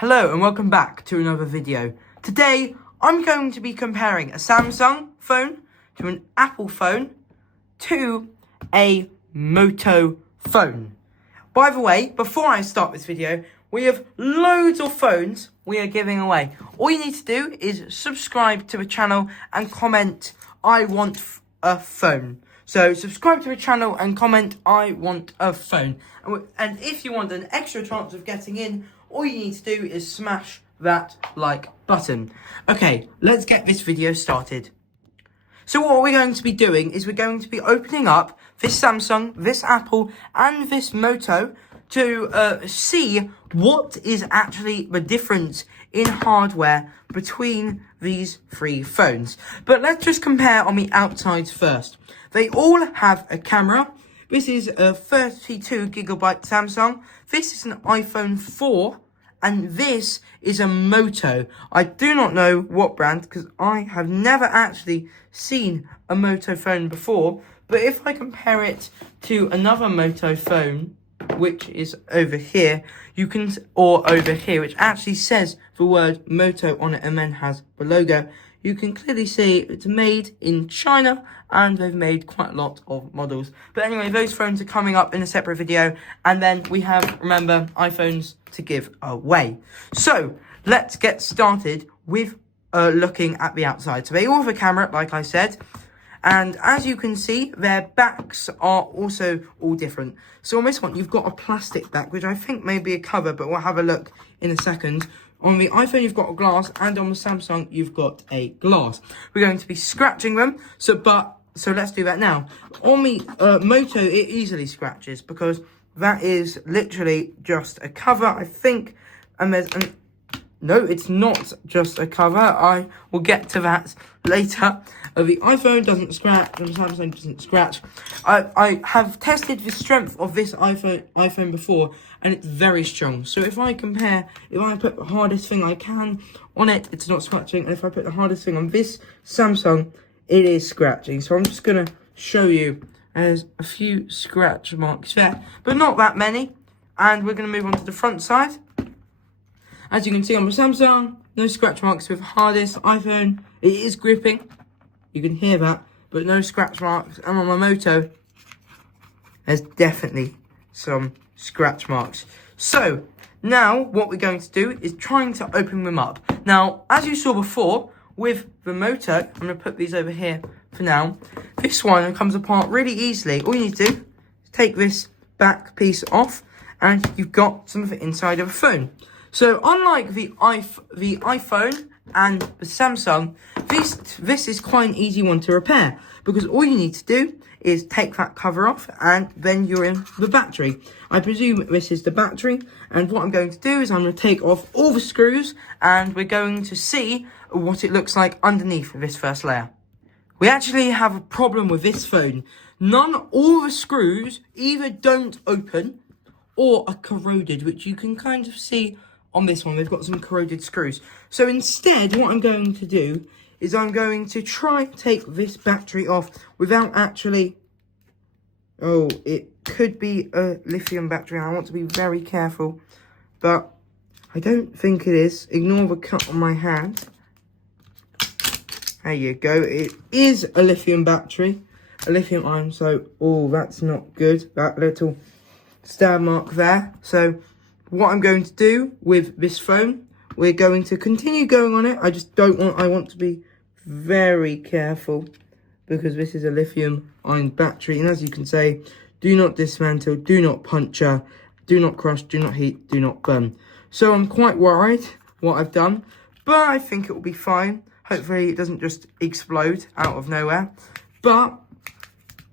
Hello and welcome back to another video. Today I'm going to be comparing a Samsung phone to an Apple phone to a Moto phone. By the way, before I start this video, we have loads of phones we are giving away. All you need to do is subscribe to the channel and comment, I want a phone. So subscribe to the channel and comment, I want a phone. And if you want an extra chance of getting in, all you need to do is smash that like button. Okay, let's get this video started. So what we're going to be doing is we're going to be opening up this Samsung, this Apple, and this Moto to see what is actually the difference in hardware between these three phones. But let's just compare on the outsides first. They all have a camera. This is a 32GB Samsung. This is an iPhone 4. And this is a Moto. I do not know what brand because I have never actually seen a Moto phone before. But if I compare it to another Moto phone, which is over here, or over here, which actually says the word Moto on it and then has the logo, you can clearly see it's made in China and they've made quite a lot of models. But anyway, those phones are coming up in a separate video. And then we have, remember, iPhones to give away. So let's get started with looking at the outside. So they all have a camera, like I said. And as you can see, their backs are also all different. So on this one, you've got a plastic back, which I think may be a cover, but we'll have a look in a second. On the iPhone, you've got a glass, and on the Samsung, you've got a glass. We're going to be scratching them, so let's do that now. On the Moto, it easily scratches, because that is literally just a cover, I think, and there's no, it's not just a cover. I will get to that later. The iPhone doesn't scratch, and the Samsung doesn't scratch. I have tested the strength of this iPhone before, and it's very strong. So if I put the hardest thing I can on it, it's not scratching. And if I put the hardest thing on this Samsung, it is scratching. So I'm just going to show you. There's a few scratch marks there, but not that many. And we're going to move on to the front side. As you can see on the Samsung, no scratch marks with hardest iPhone. It is gripping. You can hear that, but no scratch marks. And on my Moto, there's definitely some scratch marks. So now what we're going to do is trying to open them up. Now, as you saw before with the Moto, I'm going to put these over here for now. This one comes apart really easily. All you need to do is take this back piece off and you've got some of it inside of a phone. So unlike the iPhone and the Samsung, this is quite an easy one to repair because all you need to do is take that cover off and then you're in the battery. I presume this is the battery, and what I'm going to do is I'm going to take off all the screws and we're going to see what it looks like underneath this first layer. We actually have a problem with this phone. All the screws either don't open or are corroded, which you can kind of see on this one. They've got some corroded screws. So instead, what I'm going to do is I'm going to try and take this battery off without actually... Oh, it could be a lithium battery. I want to be very careful, but I don't think it is. Ignore the cut on my hand. There you go. It is a lithium battery, a lithium ion. So, oh, that's not good. That little stab mark there. So what I'm going to do with this phone, we're going to continue going on it. I want to be very careful because this is a lithium ion battery. And as you can say, do not dismantle, do not puncture, do not crush, do not heat, do not burn. So I'm quite worried what I've done, but I think it will be fine. Hopefully it doesn't just explode out of nowhere, but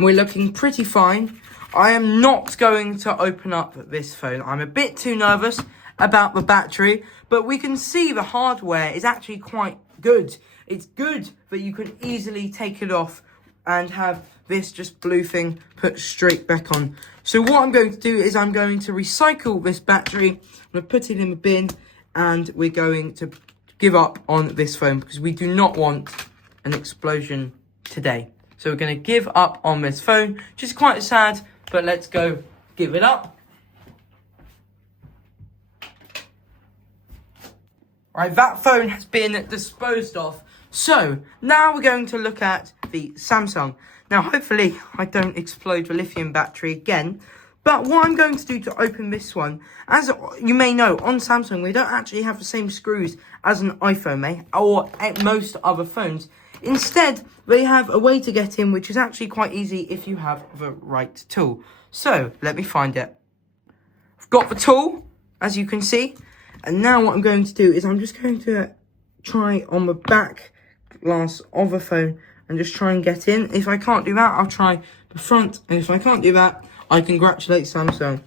we're looking pretty fine. I am not going to open up this phone. I'm a bit too nervous about the battery, but we can see the hardware is actually quite good. It's good that you can easily take it off and have this just blue thing put straight back on. So what I'm going to do is I'm going to recycle this battery. I'm going to put it in the bin and we're going to give up on this phone because we do not want an explosion today. So we're going to give up on this phone, which is quite sad, but let's go give it up. Right, that phone has been disposed of. So, now we're going to look at the Samsung. Now, hopefully, I don't explode the lithium battery again. But what I'm going to do to open this one, as you may know, on Samsung, we don't actually have the same screws as an iPhone may, or at most other phones. Instead, they have a way to get in, which is actually quite easy if you have the right tool. So, let me find it. I've got the tool, as you can see. And now what I'm going to do is I'm just going to try on the back glass of the phone and just try and get in. If I can't do that, I'll try the front. And if I can't do that, I congratulate Samsung.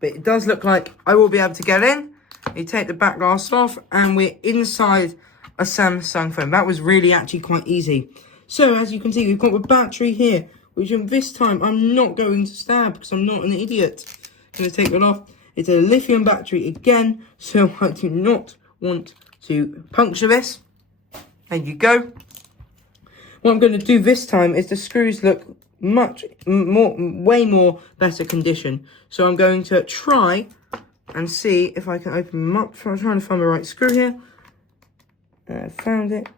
But it does look like I will be able to get in. You take the back glass off and we're inside a Samsung phone. That was really actually quite easy. So as you can see, we've got the battery here, which this time I'm not going to stab because I'm not an idiot. I'm going to take that off. It's a lithium battery again, so I do not want to puncture this. There you go. What I'm going to do this time is the screws look way more better condition. So I'm going to try and see if I can open them up. I'm trying to find the right screw here. I found it.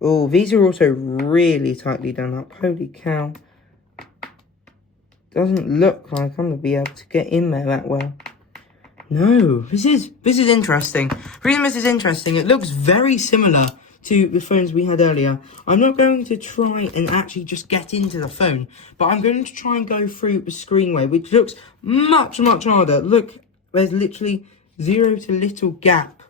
Oh, these are also really tightly done up. Holy cow. Doesn't look like I'm going to be able to get in there that well. No, this is interesting. The reason this is interesting, it looks very similar to the phones we had earlier. I'm not going to try and actually just get into the phone, but I'm going to try and go through the screenway, which looks much harder. Look, there's literally zero to little gap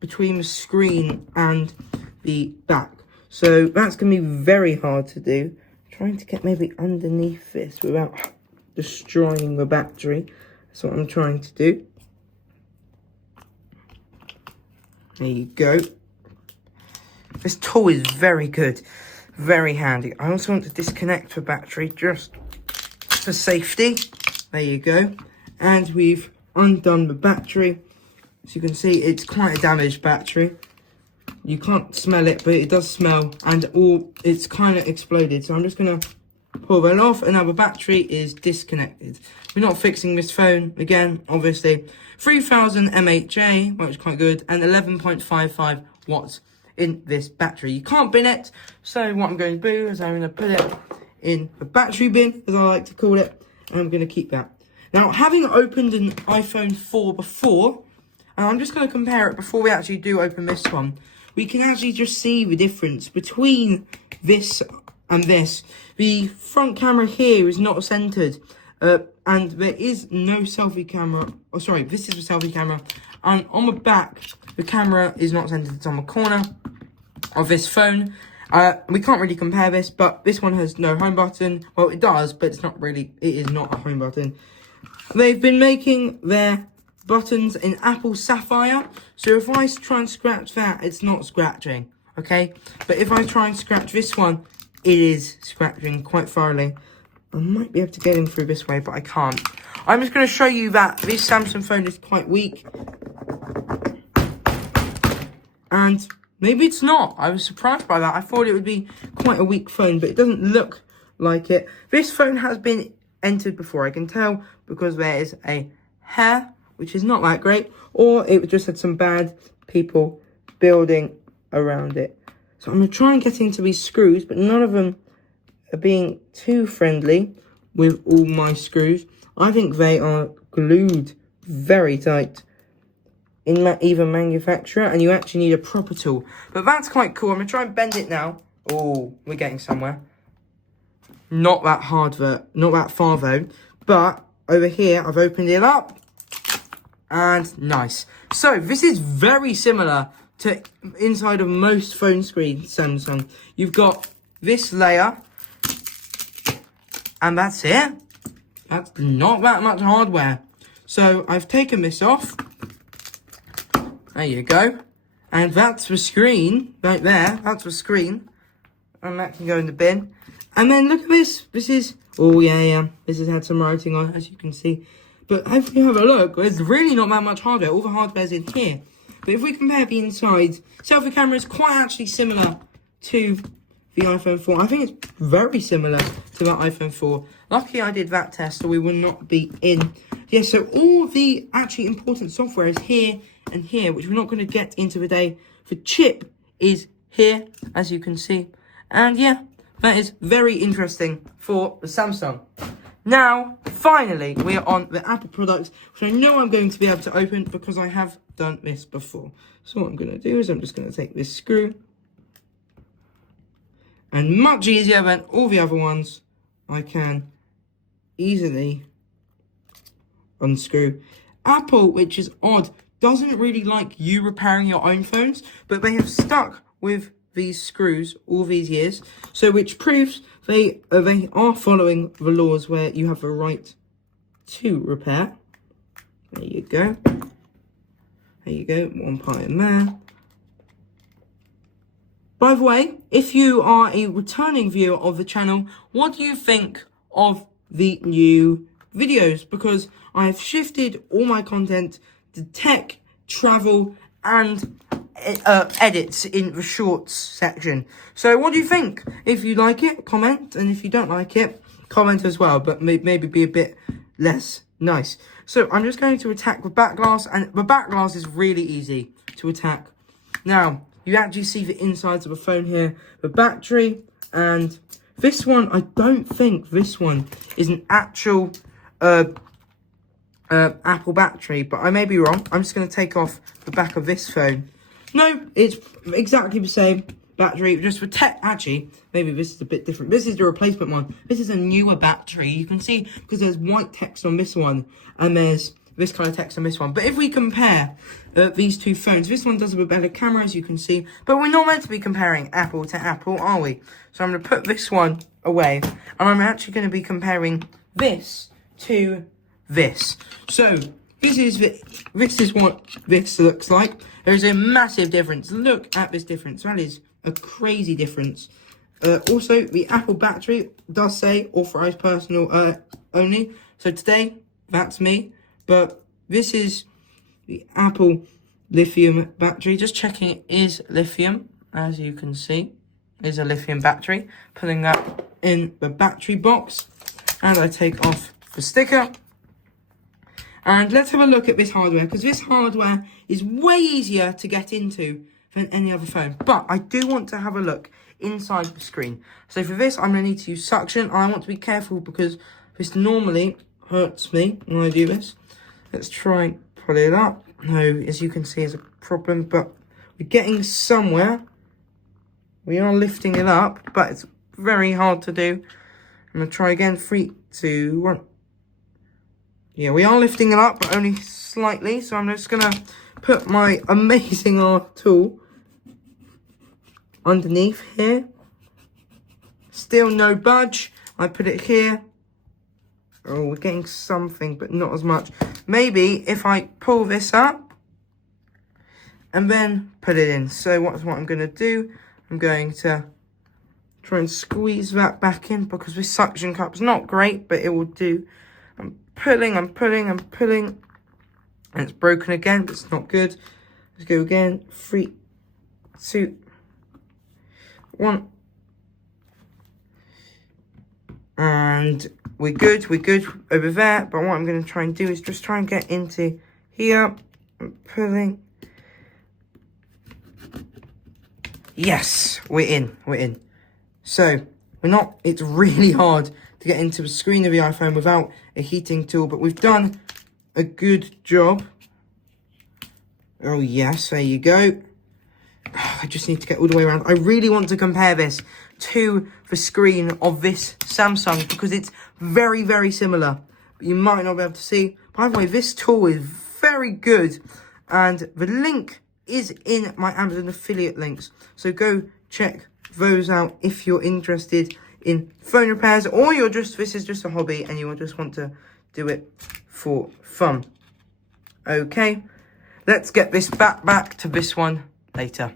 between the screen and the back. So that's going to be very hard to do. Trying to get maybe underneath this without destroying the battery. That's what I'm trying to do. There you go. This tool is very good, very handy. I also want to disconnect the battery just for safety. There you go. And we've undone the battery. As you can see, it's quite a damaged battery. You can't smell it, but it does smell, and it's kind of exploded. So I'm just going to pull that off, and now the battery is disconnected. We're not fixing this phone again, obviously. 3000 mAh, which is quite good, and 11.55 watts in this battery. You can't bin it, so what I'm going to do is I'm going to put it in the battery bin, as I like to call it, and I'm going to keep that. Now, having opened an iPhone 4 before, and I'm just going to compare it before we actually do open this one, we can actually just see the difference between this and this. The front camera here is not centered, and there is no selfie camera. Oh, sorry, this is the selfie camera. And on the back, the camera is not centered. It's on the corner of this phone. We can't really compare this, but this one has no home button. Well, it does, but it's not really. It is not a home button. They've been making their buttons in Apple Sapphire, so if I try and scratch that, it's not scratching, okay? But if I try and scratch this one, it is scratching quite thoroughly. I might be able to get in through this way, but I can't. I'm just going to show you that this Samsung phone is quite weak. And maybe it's not. I was surprised by that. I thought it would be quite a weak phone, but it doesn't look like it. This phone has been entered before. I can tell because there is a hair, which is not that great, or it just had some bad people building around it. So I'm going to try and get into these screws, but none of them are being too friendly with all my screws. I think they are glued very tight in even manufacturer, and you actually need a proper tool. But that's quite cool. I'm going to try and bend it now. Oh, we're getting somewhere. Not that hard, not that far though. But over here, I've opened it up. And nice. So this is very similar to inside of most phone screens Samsung. You've got this layer, and that's it. That's not that much hardware. So I've taken this off. There you go. And that's the screen right there. That's the screen. And that can go in the bin. And then look at this. This is, oh yeah. This has had some writing on it, as you can see. But if you have a look, there's really not that much hardware. All the hardware's in here. But if we compare the inside, selfie camera is quite actually similar to the iPhone 4. I think it's very similar to that iPhone 4. Lucky I did that test, so we will not be in Yeah, so all the actually important software is here and here, which we're not going to get into today. The chip is here, as you can see. And yeah, that is very interesting for the Samsung. Now, finally, we are on the Apple products, which I know I'm going to be able to open because I have done this before. So what I'm going to do is I'm just going to take this screw. And much easier than all the other ones, I can easily unscrew. Apple, which is odd, doesn't really like you repairing your own phones, but they have stuck with these screws all these years, so which proves they are following the laws where you have the right to repair. There you go. There you go, one part in there. By the way, if you are a returning viewer of the channel, what do you think of the new videos? Because I have shifted all my content to tech, travel, and edits in the shorts section. So what do you think? If you like it, comment, and if you don't like it, comment as well, but maybe be a bit less nice. So I'm just going to attack the back glass, and the back glass is really easy to attack. Now, you actually see the insides of the phone here, the battery, and this one, I don't think this one is an actual Apple battery, but I may be wrong. I'm just going to take off the back of this phone. No, it's exactly the same battery, just for tech. Actually, maybe this is a bit different. This is the replacement one. This is a newer battery. You can see because there's white text on this one, and there's this kind of text on this one. But if we compare these two phones, this one does have a better camera, as you can see. But we're not meant to be comparing Apple to Apple, are we? So I'm going to put this one away, and I'm actually going to be comparing this to this. So this is what this looks like. There's a massive difference. Look at this difference. That is a crazy difference. Also, the Apple battery does say authorized personal only. So today, that's me. But this is the Apple lithium battery. Just checking it is lithium, as you can see. It is a lithium battery. Putting that in the battery box. And I take off the sticker. And let's have a look at this hardware, because this hardware is way easier to get into than any other phone. But I do want to have a look inside the screen. So for this, I'm going to need to use suction. And I want to be careful because this normally hurts me when I do this. Let's try and pull it up. No, as you can see, is a problem, but we're getting somewhere. We are lifting it up, but it's very hard to do. I'm going to try again. 3, 2, 1. Yeah, we are lifting it up, but only slightly. So I'm just going to put my amazing art tool underneath here. Still no budge. I put it here. Oh, we're getting something, but not as much. Maybe if I pull this up and then put it in. So what I'm going to do, I'm going to try and squeeze that back in because this suction cup's not great, but it will do. I'm pulling. And it's broken again, but it's not good. Let's go again. 3, 2, 1. And we're good over there. But what I'm going to try and do is just try and get into here. I'm pulling. Yes, we're in. So, it's really hard to get into the screen of the iPhone without a heating tool. But we've done a good job. Oh, yes, there you go. I just need to get all the way around. I really want to compare this to the screen of this Samsung because it's very, very similar. But you might not be able to see. By the way, this tool is very good. And the link is in my Amazon affiliate links. So go check those out if you're interested in phone repairs or this is just a hobby and you just want to do it for fun. Okay, let's get this back to this one later.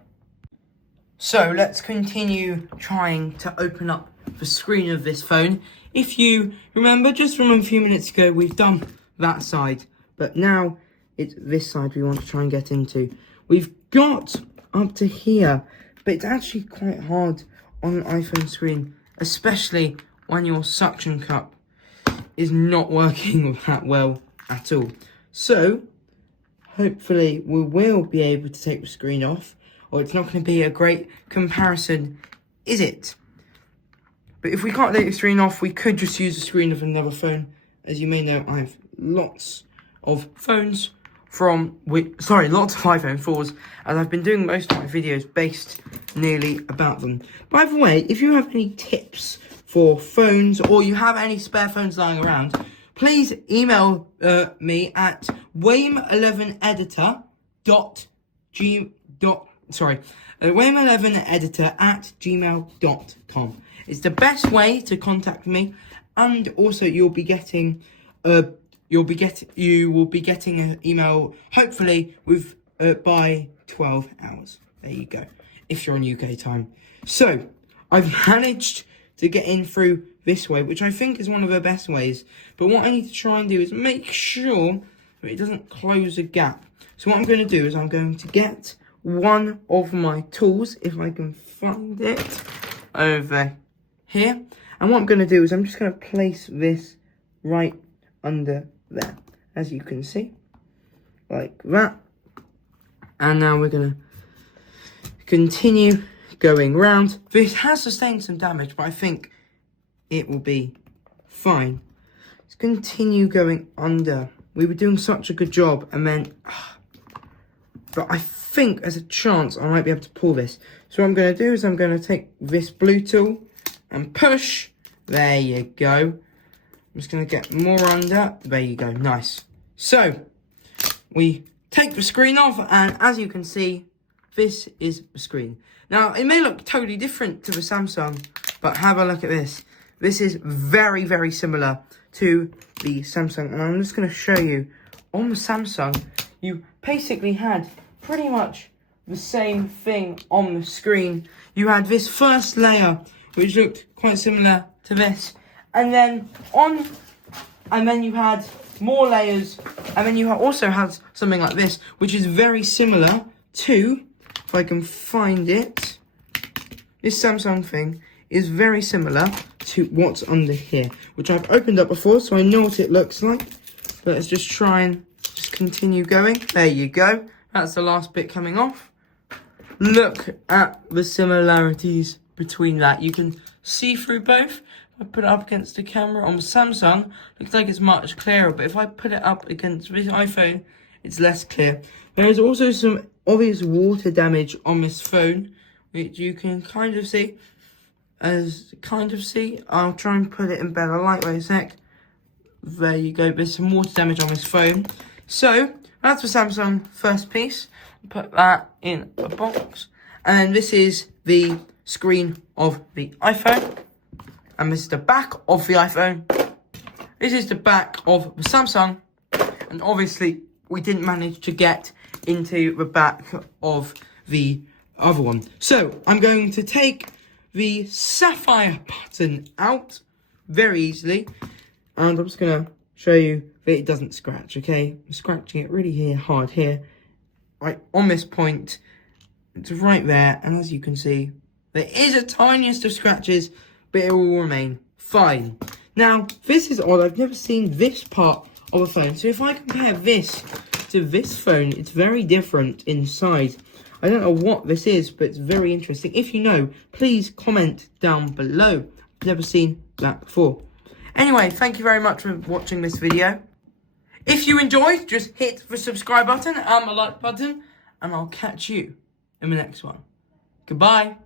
So let's continue trying to open up the screen of this phone. If you remember, just from a few minutes ago, we've done that side, but now it's this side we want to try and get into. We've got up to here, but it's actually quite hard on an iPhone screen, especially when your suction cup is not working that well. at all. So, hopefully we will be able to take the screen off, or it's not going to be a great comparison, is it? But if we can't take the screen off, we could just use the screen of another phone. As you may know, I have lots of phones lots of iPhone 4s, and I've been doing most of my videos based nearly about them. By the way, if you have any tips for phones, or you have any spare phones lying around, please email me at wayme11editor@gmail.com. It's the best way to contact me, and also you will be getting an email hopefully by 12 hours. There you go, if you're on UK time. So I've managed to get in through this way, which I think is one of the best ways. But what I need to try and do is make sure that it doesn't close a gap. So what I'm going to do is I'm going to get one of my tools, if I can find it, over here. And what I'm going to do is I'm just going to place this right under there, as you can see, like that. And now we're going to continue going round. This has sustained some damage, but I think it will be fine. Let's continue going under. We were doing such a good job, and then, but I think there's a chance I might be able to pull this. So what I'm going to do is I'm going to take this blue tool and push. There you go. I'm just going to get more under. There you go. Nice. So we take the screen off, and as you can see, this is the screen. Now, it may look totally different to the Samsung, but have a look at this. This is very, very similar to the Samsung. And I'm just going to show you, on the Samsung, you basically had pretty much the same thing on the screen. You had this first layer, which looked quite similar to this. And then you had more layers. And then you also had something like this, which is very similar to, if I can find it, this Samsung thing is very similar to what's under here, which I've opened up before, so I know what it looks like. But let's just try and just continue going. There you go. That's the last bit coming off. Look at the similarities between that. You can see through both. If I put it up against the camera on the Samsung, looks like it's much clearer, but if I put it up against this iPhone, it's less clear. There's also some obvious water damage on this phone, which you can kind of see. I'll try and put it in better light. Wait a sec. There you go. There's some water damage on this phone. So that's the Samsung first piece. Put that in a box. And then this is the screen of the iPhone. And this is the back of the iPhone. This is the back of the Samsung. And obviously, we didn't manage to get into the back of the other one. So I'm going to take the sapphire button out very easily, and I'm just going to show you that it doesn't scratch, okay? I'm scratching it really here, hard here, right on this point. It's right there, and as you can see, there is a tiniest of scratches, but it will remain fine. Now, this is odd. I've never seen this part of a phone. So if I compare this to this phone, it's very different inside. I don't know what this is, but it's very interesting. If you know, please comment down below. I've never seen that before. Anyway, thank you very much for watching this video. If you enjoyed, just hit the subscribe button and the like button, and I'll catch you in the next one. Goodbye.